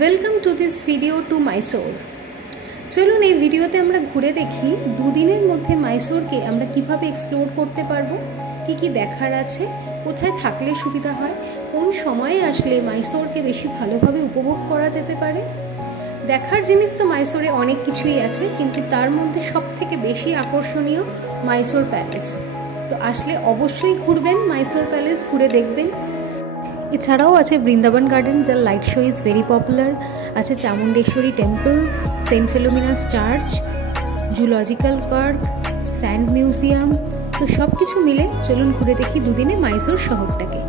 Welcome to this video to Mysore. চলুন এই ভিডিওতে আমরা ঘুরে দেখি দুদিনের মধ্যে মাইসোরকে আমরা কিভাবে এক্সপ্লোর করতে পারবো, কি দেখার আছে, কোথায় থাকলে সুবিধা হয়, কোন সময়ে আসলে মাইসোরকে বেশি ভালোভাবে উপভোগ করা যেতে পারে। দেখার জিনিস তো মাইসোরে অনেক কিছুই আছে, কিন্তু তার মধ্যে সবথেকে বেশি আকর্ষণীয় মাইসোর প্যালেস। তো আসলে অবশ্যই ঘুরবেন, মাইসোর প্যালেস ঘুরে দেখবেন। এছাড়াও আছে বৃন্দাবন গার্ডেন, যার light show is very popular. আছে Chamundeshwari temple, saint Philomena's church, zoological park, sand museum. তো সব কিছু মিলে চলুন ঘুরে দেখি দুদিনে মাইসোর শহরটাকে।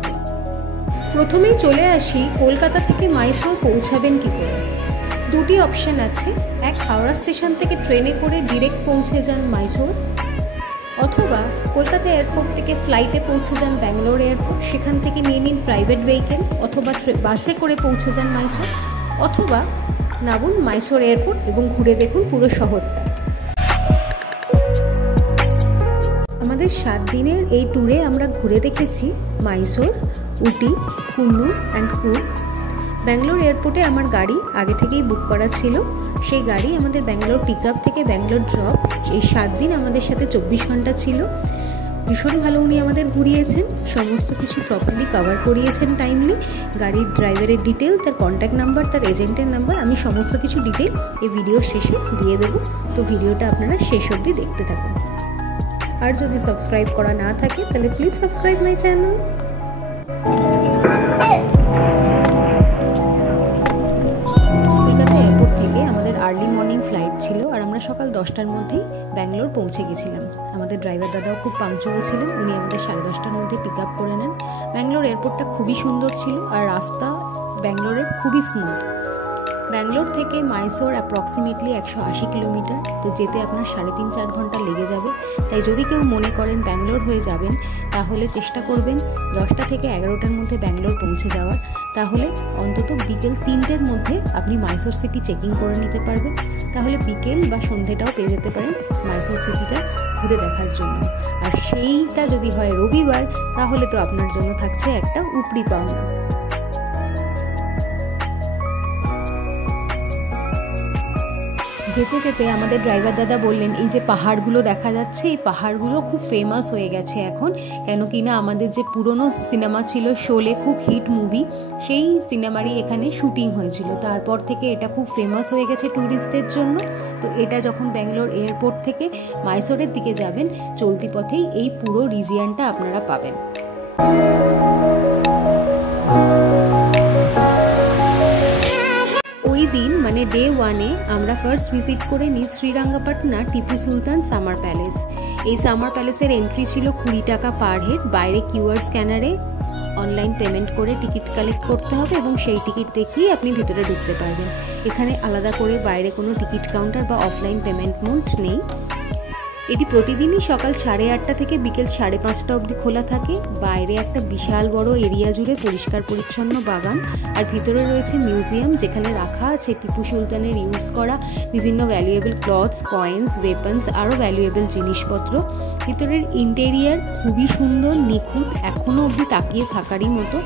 প্রথমেই চলে আসি কলকাতা থেকে মাইসোর পৌঁছাবেন কী করে। দুটি অপশান আছে, এক হাওড়া স্টেশন থেকে ট্রেনে করে ডিরেক্ট পৌঁছে যান মাইসোর, অথবা কলকাতা এয়ারপোর্ট থেকে ফ্লাইটে পৌঁছে যান ব্যাঙ্গালোর এয়ারপোর্ট, সেখান থেকে নিয়ে নিন প্রাইভেট ভেহিকেল, অথবা বাসে করে পৌঁছে যান মাইসোর, অথবা নামুন মাইসোর এয়ারপোর্ট এবং ঘুরে দেখুন পুরো শহরটা। আমাদের 7 দিনের এই ট্যুরে আমরা ঘুরে দেখেছি মাইসোর, উটি, কুন্নুর অ্যান্ড কুর্গ। ব্যাঙ্গালোর এয়ারপোর্টে আমার গাড়ি আগে থেকেই বুক করা ছিল, সেই গাড়ি আমাদের ব্যাঙ্গালোর পিক আপ থেকে ব্যাঙ্গালোর ড্রপ। এই 7 দিন আমাদের সাথে 24 ঘন্টা ছিল। ভীষণ ভালো উনি আমাদের ঘুরিয়েছেন, সমস্ত কিছু প্রপারলি কভার করিয়েছেন টাইমলি। গাড়ির ড্রাইভারের ডিটেল, তার কন্ট্যাক্ট নাম্বার, তার এজেন্টের নাম্বার, আমি সমস্ত কিছু ডিটেল এই ভিডিও শেষে দিয়ে দেবো। তো ভিডিওটা আপনারা শেষ অবধি দেখতে থাকুন। আর যদি সাবস্ক্রাইব করা না থাকে তাহলে please subscribe my channel. Early morning flight ছিল আর আমরা সকাল 10টার মধ্যেই ব্যাঙ্গালোর পৌঁছে গেছিলাম। আমাদের ড্রাইভার দাদাও খুব পাংচুয়াল ছিলেন, উনি আমাদের 10:30টার মধ্যে পিক আপ করে নেন। ব্যাঙ্গালোর এয়ারপোর্টটা খুবই সুন্দর ছিল আর রাস্তা ব্যাঙ্গালোরের খুবই স্মুথ। ব্যাঙ্গালোর থেকে মাইসোর অ্যাপ্রক্সিমেটলি 180 কিলোমিটার, তো যেতে আপনার 3.5-4 ঘন্টা লেগে যাবে। তাই যদি কেউ মনে করেন ব্যাঙ্গালোর হয়ে যাবেন, তাহলে চেষ্টা করবেন 10টা থেকে 11টার মধ্যে ব্যাঙ্গালোর পৌঁছে যাওয়ার। তাহলে অন্তত বিকেল 3টের মধ্যে আপনি মাইসোর সিটি চেকিং করে নিতে পারবেন। তাহলে বিকেল বা সন্ধেটাও পেয়ে যেতে পারেন মাইসোর সিটিটা ঘুরে দেখার জন্য। আর সেইটা যদি হয় রবিবার, তাহলে তো আপনার জন্য থাকছে একটা উপরি পাওনা। যেতে যেতে আমাদের ড্রাইভার দাদা বললেন, এই যে পাহাড়গুলো দেখা যাচ্ছে, এই পাহাড়গুলো খুব ফেমাস হয়ে গেছে এখন, কেন কি না আমাদের যে পুরনো সিনেমা ছিল শোলে, খুব হিট মুভি, সেই সিনেমারই এখানে শুটিং হয়েছিল। তারপর থেকে এটা খুব ফেমাস হয়ে গেছে ট্যুরিস্টদের জন্য। তো এটা যখন ব্যাঙ্গালোর এয়ারপোর্ট থেকে মাইসোরের দিকে যাবেন, চলতি পথেই এই পুরো রিজিয়নটা আপনারা পাবেন। ওই দিন মানে ডে 1-এ আমরা ফার্স্ট ভিজিট করে নিই শ্রীরঙ্গপটনা টিপু সুলতান সামার প্যালেস। এই সামার প্যালেসের এন্ট্রি ছিল 20 টাকা পার হেড। বাইরে কিউআর স্ক্যানারে অনলাইন পেমেন্ট করে টিকিট কালেক্ট করতে হবে এবং সেই টিকিট দেখিয়ে আপনি ভিতরে ঢুকতে পারবেন। এখানে আলাদা করে বাইরে কোনো টিকিট কাউন্টার বা অফলাইন পেমেন্ট মোড নেই। এটি প্রতিদিনই সকাল 8:30 থেকে বিকেল 5:30 অবধি খোলা থাকে। বাইরে একটা বিশাল বড় এরিয়া জুড়ে পরিষ্কার পরিচ্ছন্ন বাগান, আর ভিতরে রয়েছে মিউজিয়াম, যেখানে রাখা আছে টিপু সুলতানের ইউজ করা বিভিন্ন ভ্যালুয়েবল ক্লথস, কয়েন্স, ওয়েপন্স, আরও ভ্যালুয়েবল জিনিসপত্র। ভিতরের ইন্টেরিয়ার খুবই সুন্দর, নিখুঁত, এখনও অবধি তাকিয়ে থাকারই মতো।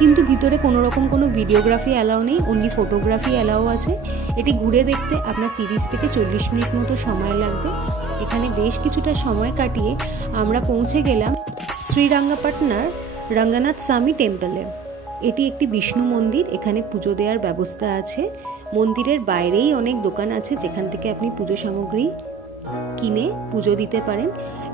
কিন্তু ভিতরে কোনো রকম কোনো ভিডিওগ্রাফি অ্যালাউ নেই, অনলি ফটোগ্রাফি অ্যালাউ আছে। এটি ঘুরে দেখতে আপনার 30 থেকে 40 মিনিট মতো সময় লাগবে। এখানে বেশ কিছুটা সময় কাটিয়ে আমরা পৌঁছে গেলাম শ্রীরঙ্গপটনার রঙ্গনাথ স্বামী টেম্পলে। এটি একটি বিষ্ণু মন্দির, এখানে পুজো দেওয়ার ব্যবস্থা আছে। মন্দিরের বাইরেই অনেক দোকান আছে, যেখান থেকে আপনি পুজো সামগ্রী কিনে পুজো দিতে পারেন।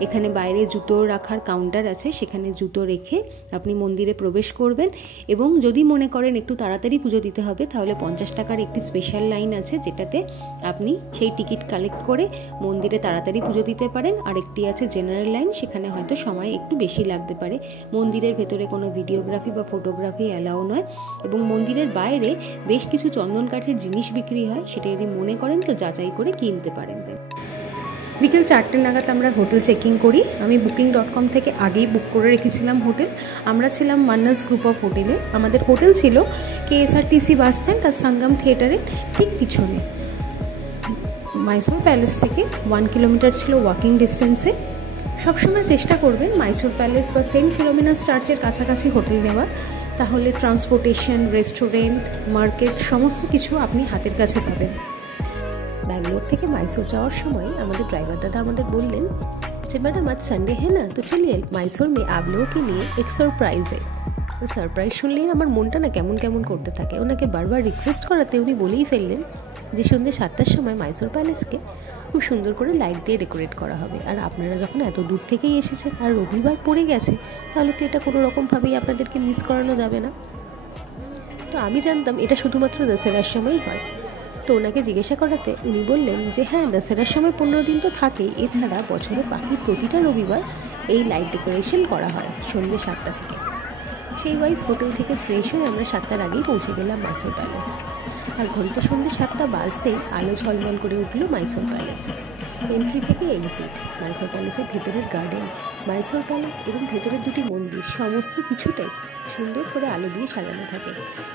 এখানে বাইরে জুতো রাখার কাউন্টার আছে, সেখানে জুতো রেখে আপনি মন্দিরে প্রবেশ করবেন। এবং যদি মনে করেন একটু তাড়াতাড়ি পুজো দিতে হবে, তাহলে 50 টাকার একটি স্পেশাল লাইন আছে, যেটাতে আপনি সেই টিকিট কালেক্ট করে মন্দিরে তাড়াতাড়ি পুজো দিতে পারেন। আর একটি আছে জেনারেল লাইন, সেখানে হয়তো সময় একটু বেশি লাগতে পারে। মন্দিরের ভেতরে কোনো ভিডিওগ্রাফি বা ফটোগ্রাফি অ্যালাউ নয়। এবং মন্দিরের বাইরে বেশ কিছু চন্দন কাঠের জিনিস বিক্রি হয়, সেটা যদি মনে করেন তো যাচাই করে কিনতে পারেন। বিকেল 4টে নাগাদ আমরা হোটেল চেকিং করি। আমি booking.com থেকে আগেই বুক করে রেখেছিলাম হোটেল। আমরা ছিলাম মান্নাস গ্রুপ অফ হোটেলে। আমাদের হোটেল ছিল KSRTC বাস স্ট্যান্ড আর সঙ্গম থিয়েটারের ঠিক পিছনে। মাইসোর প্যালেস থেকে 1 কিলোমিটার ছিল ওয়াকিং ডিস্টেন্সে। সবসময় চেষ্টা করবেন মাইসোর প্যালেস বা সেন্ট ফিলোমিনাস চার্চের কাছাকাছি হোটেল নেওয়ার, তাহলে ট্রান্সপোর্টেশন, রেস্টুরেন্ট, মার্কেট সমস্ত কিছু আপনি হাতের কাছে পাবেন। ব্যাঙ্গালোর থেকে মাইসোর যাওয়ার সময় আমাদের ড্রাইভার দাদা আমাদের বললেন যে ম্যাডাম আজ সানডে হ্যাঁ না, তো চলিয়ে মাইসোর মে आप लोगों के लिए एक सरप्राइज है। তো সারপ্রাইজ শুনলেই আমার মনটা না কেমন কেমন করতে থাকে। ওনাকে বারবার রিকোয়েস্ট করাতে উনি বলেই ফেললেন যে সন্ধ্যে 7টার সময় মাইসোর প্যালেসকে খুব সুন্দর করে লাইট দিয়ে ডেকোরেট করা হবে। আর আপনারা যখন এত দূর থেকেই এসেছেন আর রবিবার পড়ে গেছে, তাহলে তো এটা কোনো রকমভাবেই আপনাদেরকে মিস করানো যাবে না। তো আমি জানতাম এটা শুধুমাত্র দশেরার সময়ই হয়। তো ওনাকে জিজ্ঞাসা করাতে উনি বললেন যে হ্যাঁ, দশেরার সময় 15 দিন তো থাকেই, এছাড়া বছরের বাকি প্রতিটা রবিবার এই লাইট ডেকোরেশন করা হয় সন্ধ্যে 7টা থেকে। সেই ওয়াইজ হোটেল থেকে ফ্রেশ হয়ে আমরা 7টার আগেই পৌঁছে গেলাম মাইসোর প্যালেস। আর ঘড়িতে সন্ধ্যে 7টা বাজতেই আলো ঝলমল করে উঠল মাইসোর প্যালেস। এন্ট্রি থেকে এক্সিট, মাইসোর প্যালেসের ভেতরের গার্ডেন, মাইসোর প্যালেস এবং ভেতরের দুটি মন্দির সমস্ত কিছুটাই সুন্দর করে আলো দিয়ে সাজানো থাকে।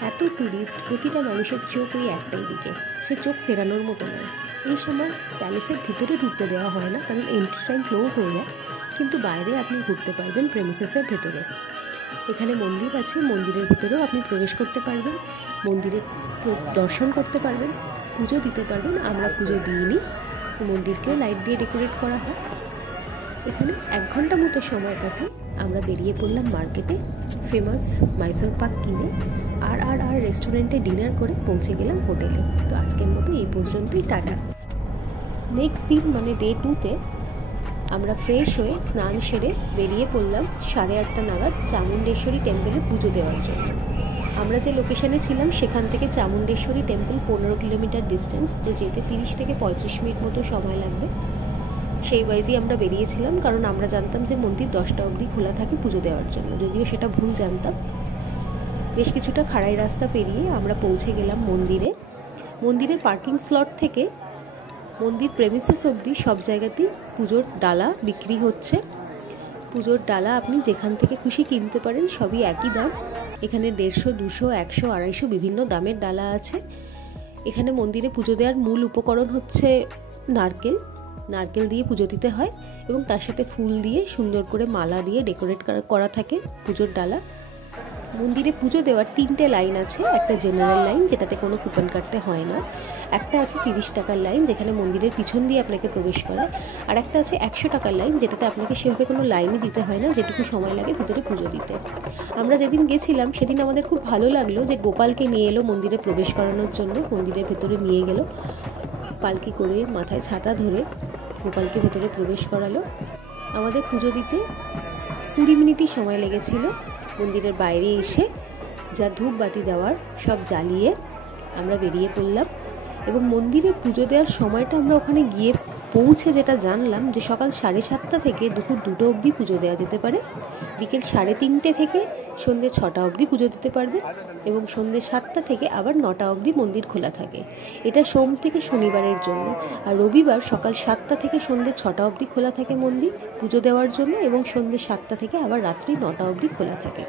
এত ট্যুরিস্ট, প্রতিটা মানুষের চোখ ওই একটাই দিকে, সে চোখ ফেরানোর মতো নয়। এই সময় প্যালেসের ভিতরে ঢুকতে দেওয়া হয় না, কারণ এন্ট্রি টাইম ক্লোজ হয়ে যায়, কিন্তু বাইরে আপনি ঘুরতে পারবেন প্রেমিসেসের ভেতরে। এখানে মন্দির আছে, মন্দিরের ভিতরেও আপনি প্রবেশ করতে পারবেন, মন্দিরে দর্শন করতে পারবেন, পুজো দিতে পারবেন। আমরা পুজো দিইনি, মন্দিরকেও লাইট দিয়ে ডেকোরেট করা হয়। এখানে 1 ঘন্টা মতো সময় কাটিয়ে আমরা বেরিয়ে পড়লাম মার্কেটে ফেমাস মাইসোর পাক কিনে আর রেস্টুরেন্টে ডিনার করে পৌঁছে গেলাম হোটেলে। তো আজকের মতো এই পর্যন্তই, টাটা। নেক্সট দিন মানে ডে 2তে আমরা ফ্রেশ হয়ে স্নান সেরে বেরিয়ে পড়লাম 8:30 নাগাদ চামুণ্ডেশ্বরী টেম্পলে পুজো দেওয়ার জন্য। আমরা যে লোকেশানে ছিলাম সেখান থেকে চামুণ্ডেশ্বরী টেম্পল 15 কিলোমিটার ডিস্টেন্স, তো যেতে 30 থেকে 35 মিনিট মতো সময় লাগবে। সেই ওয়াইজই আমরা বেরিয়েছিলাম, কারণ আমরা জানতাম যে মন্দির 10টা অবধি খোলা থাকে পুজো দেওয়ার জন্য, যদিও সেটা ভুল জানতাম। বেশ কিছুটা খাড়াই রাস্তা পেরিয়ে আমরা পৌঁছে গেলাম মন্দিরে। মন্দিরের পার্কিং স্লট থেকে মন্দির প্রেমিসেস অবধি সব জায়গাতেই পুজোর ডালা বিক্রি হচ্ছে। পুজোর ডালা আপনি যেখান থেকে খুশি কিনতে পারেন, সবই একই দাম। এখানে 150, 200, 100, 250 বিভিন্ন দামের ডালা আছে। এখানে মন্দিরে পুজো দেওয়ার মূল উপকরণ হচ্ছে নারকেল দিয়ে পুজো দিতে হয়, এবং তার সাথে ফুল দিয়ে সুন্দর করে মালা দিয়ে ডেকোরেট করা থাকে পুজোর ডালা। মন্দিরে পুজো দেওয়ার 3টে লাইন আছে। একটা জেনারেল লাইন, যেটাতে কোনো কুপন কাটতে হয় না। একটা আছে 30 টাকার লাইন, যেখানে মন্দিরের পিছন দিয়ে আপনাকে প্রবেশ করায়। আর একটা আছে 100 টাকার লাইন, যেটাতে আপনাকে সেভাবে কোনো লাইনই দিতে হয় না, যেটুকু সময় লাগে ভিতরে পুজো দিতে। আমরা যেদিন গেছিলাম সেদিন আমাদের খুব ভালো লাগলো যে গোপালকে নিয়ে এলো মন্দিরে প্রবেশ করানোর জন্য। মন্দিরের ভেতরে নিয়ে গেল পালকি করে, মাথায় ছাতা ধরে গোপালকে ভেতরে প্রবেশ করালো। আমাদের পুজো দিতে 20 মিনিটই সময় লেগেছিল। মন্দিরের বাইরে এসে যা ধূপবাতি দেওয়ার সব জ্বালিয়ে আমরা বেরিয়ে পড়লাম, এবং মন্দিরে পুজো দেওয়ার সময়টা আমরা ওখানে গিয়ে পৌঁছে যেটা জানলাম যে সকাল 7:30 থেকে দুপুর 2টো অবধি পুজো দেওয়া যেতে পারে, বিকেল 3:30 থেকে সন্ধ্যে 6টা অবধি পুজো দিতে পারবে, এবং সন্ধ্যে 7টা থেকে আবার 9টা অবধি মন্দির খোলা থাকে। এটা সোম থেকে শনিবারের জন্য। আর রবিবার সকাল 7টা থেকে সন্ধ্যে 6টা অবধি খোলা থাকে মন্দির পুজো দেওয়ার জন্য, এবং সন্ধ্যে 7টা থেকে আবার রাত্রি 9টা অবধি খোলা থাকে।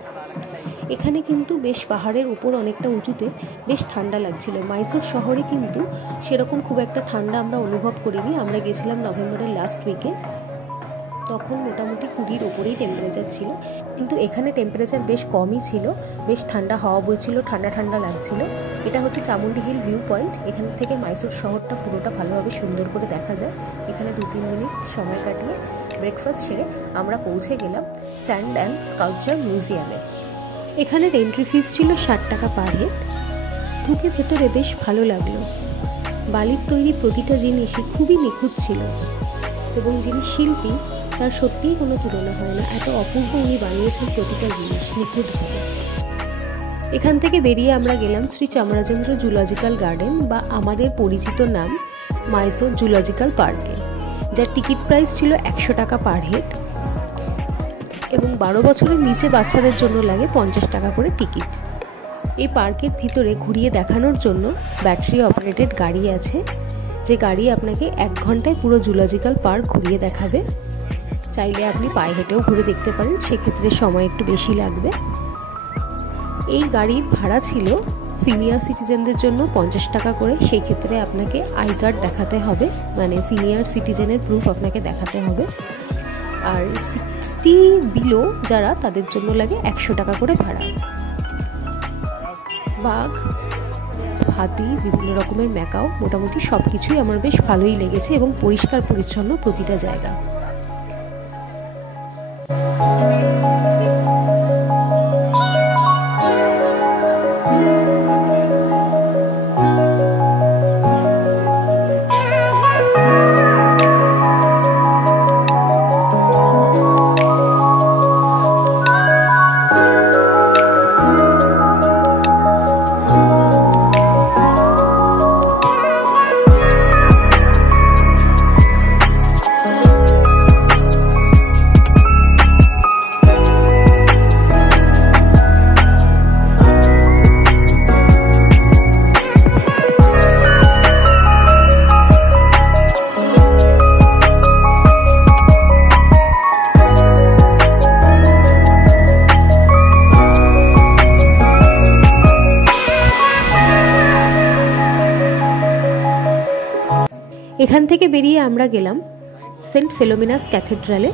এখানে কিন্তু বেশ পাহাড়ের উপর অনেকটা উঁচুতে বেশ ঠান্ডা লাগছিল। মাইসোর শহরে কিন্তু সেরকম খুব একটা ঠান্ডা আমরা অনুভব করিনি। আমরা গেছিলাম নভেম্বরের লাস্ট উইকে, তখন মোটামুটি 20-র ওপরেই টেম্পারেচার ছিল, কিন্তু এখানে টেম্পারেচার বেশ কমই ছিল। বেশ ঠান্ডা হাওয়া বইছিল, ঠান্ডা ঠান্ডা লাগছিল। এটা হচ্ছে চামুন্ডি হিল ভিউ পয়েন্ট। এখান থেকে মাইসোর শহরটা পুরোটা ভালোভাবে সুন্দর করে দেখা যায়। এখানে 2-3 মিনিট সময় কাটিয়ে ব্রেকফাস্ট সেরে আমরা পৌঁছে গেলাম স্যান্ড অ্যান্ড স্কাল্পচার মিউজিয়ামে। এখানের এন্ট্রি ফিস ছিল 60 টাকা পার হেড। ঢুকে ভেতরে বেশ ভালো লাগলো। বালির তৈরি প্রতিটা জিনিসই খুবই নিখুঁত ছিল, এবং যিনি শিল্পী তার সত্যিই কোনো তুলনা হয় না। এত অপূর্ব উনি বানিয়েছেন প্রতিটা জিনিস নিখুঁতভাবে। এখান থেকে বেরিয়ে আমরা গেলাম শ্রী চামরাজেন্দ্র জুলজিক্যাল গার্ডেন, বা আমাদের পরিচিত নাম মাইসোর জুলজিক্যাল পার্কে, যার টিকিট প্রাইস ছিল 100 টাকা পার হেড, এবং 12 বছরের নিচে বাচ্চাদের জন্য লাগে 50 টাকা করে টিকিট। এই পার্কের ভিতরে ঘুরিয়ে দেখানোর জন্য ব্যাটারি অপারেটেড গাড়ি আছে, যে গাড়ি আপনাকে 1 ঘন্টায় পুরো জুলজিক্যাল পার্ক ঘুরিয়ে দেখাবে। চাইলে আপনি পায়ে হেঁটেও ঘুরে দেখতে পারেন, সেক্ষেত্রে সময় একটু বেশি লাগবে। এই গাড়ির ভাড়া ছিল সিনিয়র সিটিজেনদের জন্য 50 টাকা করে। সেই ক্ষেত্রে আপনাকে আই কার্ড দেখাতে হবে, মানে সিনিয়র সিটিজেনের প্রুফ আপনাকে দেখাতে হবে। আর 60 বিলো যারা, তাদের জন্য লাগে 100 টাকা করে ভাড়া। বাঘ, হাতি, বিভিন্ন রকমের ম্যাকাও, মোটামুটি সব কিছুই আমার বেশ ভালোই লেগেছে এবং পরিষ্কার পরিচ্ছন্ন প্রতিটা জায়গা। এখান থেকে বেরিয়ে আমরা গেলাম সেন্ট ফিলোমিনাস ক্যাথেড্রালে।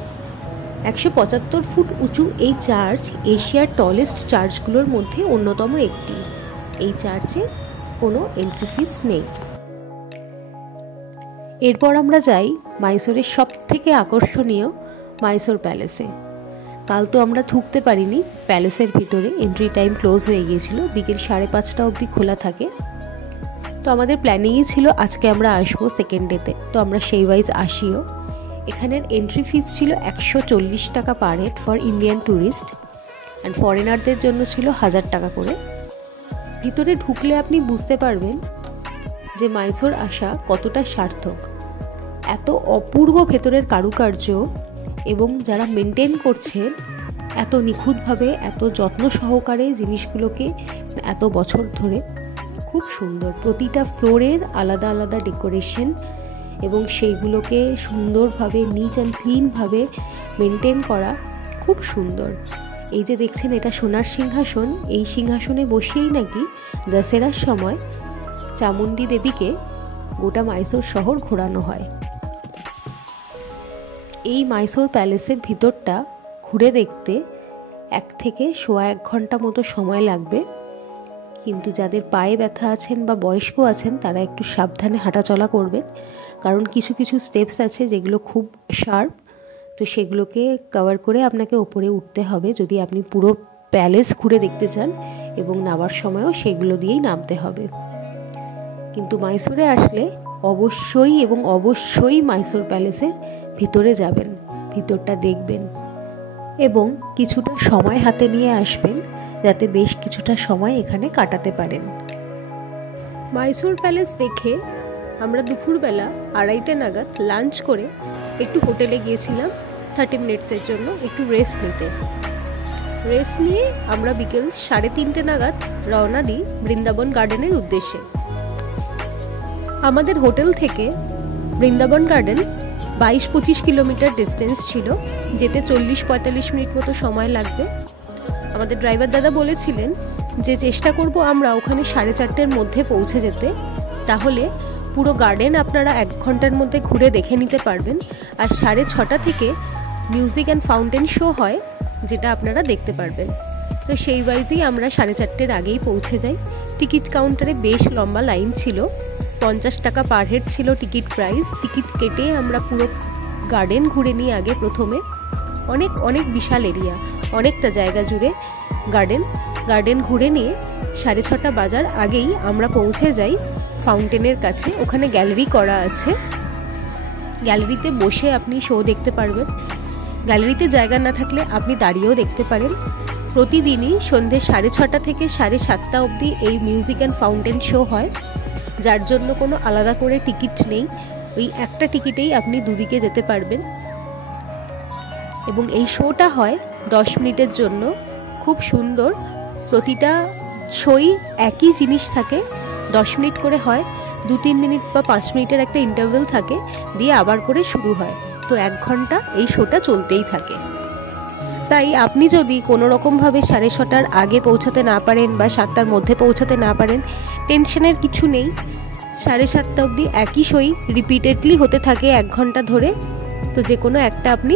175 ফুট উঁচু এই চার্চ এশিয়ার টলেস্ট চার্চগুলোর মধ্যে অন্যতম একটি। এই চার্চে কোনো এন্ট্রি ফিস নেই। এরপর আমরা যাই মাইসোরের সব থেকে আকর্ষণীয় মাইসোর প্যালেসে। কাল তো আমরা ঢুকতে পারিনি প্যালেসের ভিতরে, এন্ট্রি টাইম ক্লোজ হয়ে গিয়েছিল, বিকেল 5:30 অবধি খোলা থাকে। তো আমাদের প্ল্যানিংই ছিল আজকে আমরা আসবো সেকেন্ড ডেতে, তো আমরা সেই ওয়াইজ আসিও। এখানের এন্ট্রি ফিস ছিল 140 টাকা per head for Indian tourist, and ফরেনারদের জন্য ছিল 1000 টাকা করে। ভিতরে ঢুকলে আপনি বুঝতে পারবেন যে মাইসোর আসা কতটা সার্থক। এত অপূর্ব ভেতরের কারুকার্য এবং যারা মেনটেন করছে এত নিখুঁতভাবে, এত যত্ন সহকারে জিনিসগুলোকে এত বছর ধরে, খুব সুন্দর। প্রতিটা ফ্লোরের আলাদা আলাদা ডেকোরেশন এবং সেইগুলোকে সুন্দরভাবে নিট অ্যান্ড ক্লিনভাবে মেনটেন করা, খুব সুন্দর। এই যে দেখছেন এটা সোনার সিংহাসন, এই সিংহাসনে বসেই নাকি দশেরার সময় চামুণ্ডী দেবীকে গোটা মাইসোর শহর ঘোরানো হয়। এই মাইসোর প্যালেসের ভিতরটা ঘুরে দেখতে 1 থেকে 1.25 ঘন্টা মতো সময় লাগবে, কিন্তু যাদের পায়ে ব্যথা আছেন বা বয়স্ক আছেন তারা একটু সাবধানে হাঁটাচলা করবেন, কারণ কিছু কিছু স্টেপস আছে যেগুলো খুব শার্প, তো সেগুলোকে কভার করে আপনাকে ওপরে উঠতে হবে যদি আপনি পুরো প্যালেস ঘুরে দেখতে চান, এবং নামার সময়ও সেগুলো দিয়েই নামতে হবে। কিন্তু মাইসোরে আসলে অবশ্যই এবং অবশ্যই মাইসোর প্যালেসের ভিতরে যাবেন, ভিতরটা দেখবেন এবং কিছুটা সময় হাতে নিয়ে আসবেন যাতে বেশ কিছুটা সময় এখানে কাটাতে পারেন। মাইসোর প্যালেস দেখে আমরা দুপুরবেলা 2:30 নাগাদ লাঞ্চ করে একটু হোটেলে গিয়েছিলাম 30 মিনিটসের জন্য একটু রেস্ট নিতে। রেস্ট নিয়ে আমরা বিকেল 3:30 নাগাদ রওনা দিই বৃন্দাবন গার্ডেনের উদ্দেশ্যে। আমাদের হোটেল থেকে বৃন্দাবন গার্ডেন 22-25 কিলোমিটার ডিস্টেন্স ছিল, যেতে 40-45 মিনিট মতো সময় লাগবে। আমাদের ড্রাইভার দাদা বলেছিলেন যে চেষ্টা করব আমরা ওখানে 4:30-র মধ্যে পৌঁছে যেতে, তাহলে পুরো গার্ডেন আপনারা 1 ঘন্টার মধ্যে ঘুরে দেখে নিতে পারবেন। আর 6:30 থেকে মিউজিক অ্যান্ড ফাউন্টেন শো হয়, যেটা আপনারা দেখতে পারবেন। তো সেই ওয়াইজেই আমরা 4:30-র আগেই পৌঁছে যাই। টিকিট কাউন্টারে বেশ লম্বা লাইন ছিল, 50 টাকা পার হেড ছিল টিকিট প্রাইস। টিকিট কেটে আমরা পুরো গার্ডেন ঘুরে নিই আগে প্রথমে। অনেক অনেক বিশাল এরিয়া, অনেকটা জায়গা জুড়ে গার্ডেন ঘুরে নিয়ে 6:30 বাজার আগেই আমরা পৌঁছে যাই ফাউন্টেনের কাছে। ওখানে গ্যালারি করা আছে, গ্যালারিতে বসে আপনি শো দেখতে পারবেন। গ্যালারিতে জায়গা না থাকলে আপনি দাঁড়িয়েও দেখতে পারেন। প্রতিদিনই সন্ধ্যে 6:30 থেকে 7:30 অবধি এই মিউজিক অ্যান্ড ফাউন্টেন শো হয়, যার জন্য কোনো আলাদা করে টিকিট নেই। ওই একটা টিকিটেই আপনি দুদিকে যেতে পারবেন। এবং এই শোটা হয় 10 মিনিটের জন্য, খুব সুন্দর। প্রতিটা শোই একই জিনিস থাকে, 10 মিনিট করে হয়, 2-3 মিনিট বা 5 মিনিটের একটা ইন্টারভেল থাকে, দিয়ে আবার করে শুরু হয়। তো 1 ঘন্টা এই শোটা চলতেই থাকে। তাই আপনি যদি কোনো রকমভাবে 6:30টার আগে পৌঁছাতে না পারেন বা 7টার মধ্যে পৌঁছাতে না পারেন, টেনশনের কিছু নেই। 7:30 অবধি একই শোই রিপিটেডলি হতে থাকে 1 ঘন্টা ধরে। তো যে কোনো একটা আপনি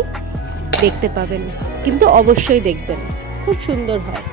দেখতে পাবেন, কিন্তু অবশ্যই দেখবেন, খুব সুন্দর হয়।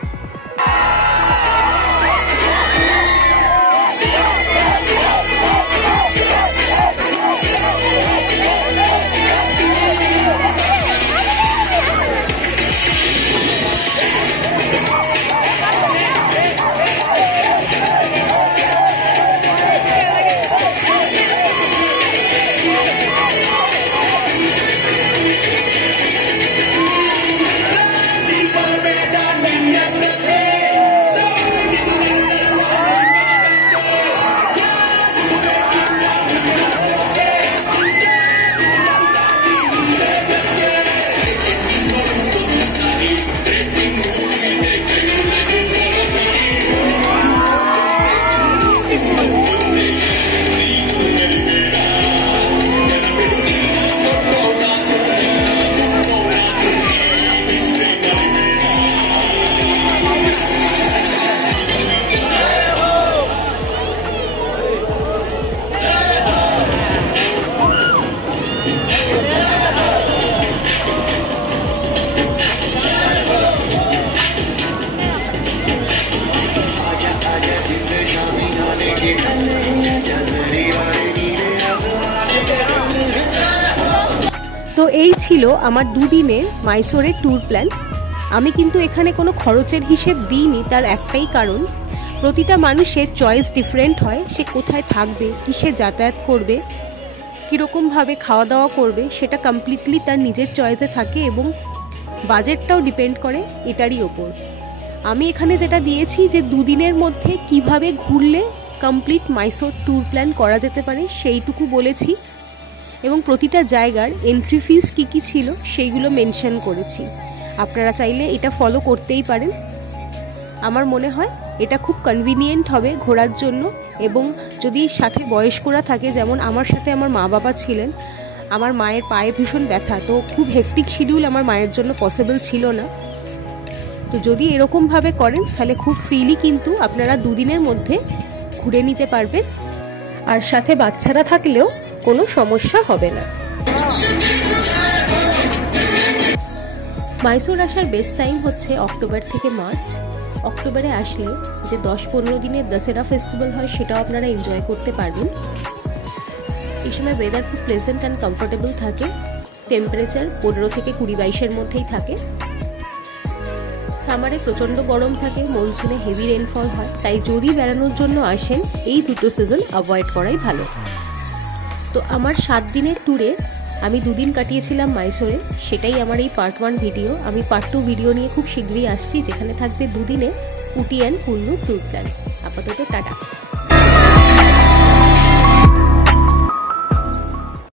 তো এই ছিল আমার দুদিনের মাইসোরের ট্যুর প্ল্যান। আমি কিন্তু এখানে কোনো খরচের হিসেব দিইনি, তার একটাই কারণ প্রতিটা মানুষের চয়েস ডিফারেন্ট হয়। সে কোথায় থাকবে, কিসে যাতায়াত করবে, কীরকমভাবে খাওয়া দাওয়া করবে, সেটা কমপ্লিটলি তার নিজের চয়েসে থাকে এবং বাজেটটাও ডিপেন্ড করে এটারই ওপর। আমি এখানে যেটা দিয়েছি যে দুদিনের মধ্যে কিভাবে ঘুরলে কমপ্লিট মাইসোর ট্যুর প্ল্যান করা যেতে পারে সেইটুকু বলেছি, এবং প্রতিটা জায়গার এন্ট্রি ফিস কী কী ছিল সেইগুলো মেনশন করেছি। আপনারা চাইলে এটা ফলো করতেই পারেন। আমার মনে হয় এটা খুব কনভিনিয়েন্ট হবে ঘোরার জন্য, এবং যদি সাথে বয়স্করা থাকে, যেমন আমার সাথে আমার মা বাবা ছিলেন। আমার মায়ের পায়ে ভীষণ ব্যথা, তো খুব হেক্টিক শিডিউল আমার মায়ের জন্য পসিবল ছিল না। তো যদি এরকমভাবে করেন তাহলে খুব ফ্রিলি কিন্তু আপনারা দুদিনের মধ্যে ঘুরে নিতে পারবেন, আর সাথে বাচ্চারা থাকলেও কোনো সমস্যা হবে না। মাইসোর আসার বেস্ট টাইম হচ্ছে অক্টোবর থেকে মার্চ। অক্টোবরে আসলে যে 10-15 দিনের দশেরা ফেস্টিভ্যাল হয় সেটাও আপনারা এনজয় করতে পারবেন। এই সময় ওয়েদার খুব প্লেজেন্ট অ্যান্ড কমফোর্টেবল থাকে, টেম্পারেচার 15 থেকে 20-22-এর মধ্যেই থাকে। সামারে প্রচণ্ড গরম থাকে, মনসুনে হেভি রেনফল হয়, তাই যদি বেড়ানোর জন্য আসেন এই দুটো সিজন অ্যাভয়েড করাই ভালো। তো আমার 7 দিনের ট্যুরে আমি 2 দিন কাটিয়েছিলাম মাইসোরে, সেটাই আমার এই পার্ট 1 ভিডিও। আমি পার্ট 2 ভিডিও নিয়ে খুব শীঘ্রই আসছি, যেখানে থাকবে 2 দিনে উটি অ্যান্ড কুল্লু ট্যুর প্ল্যান। আপাতত টাটা।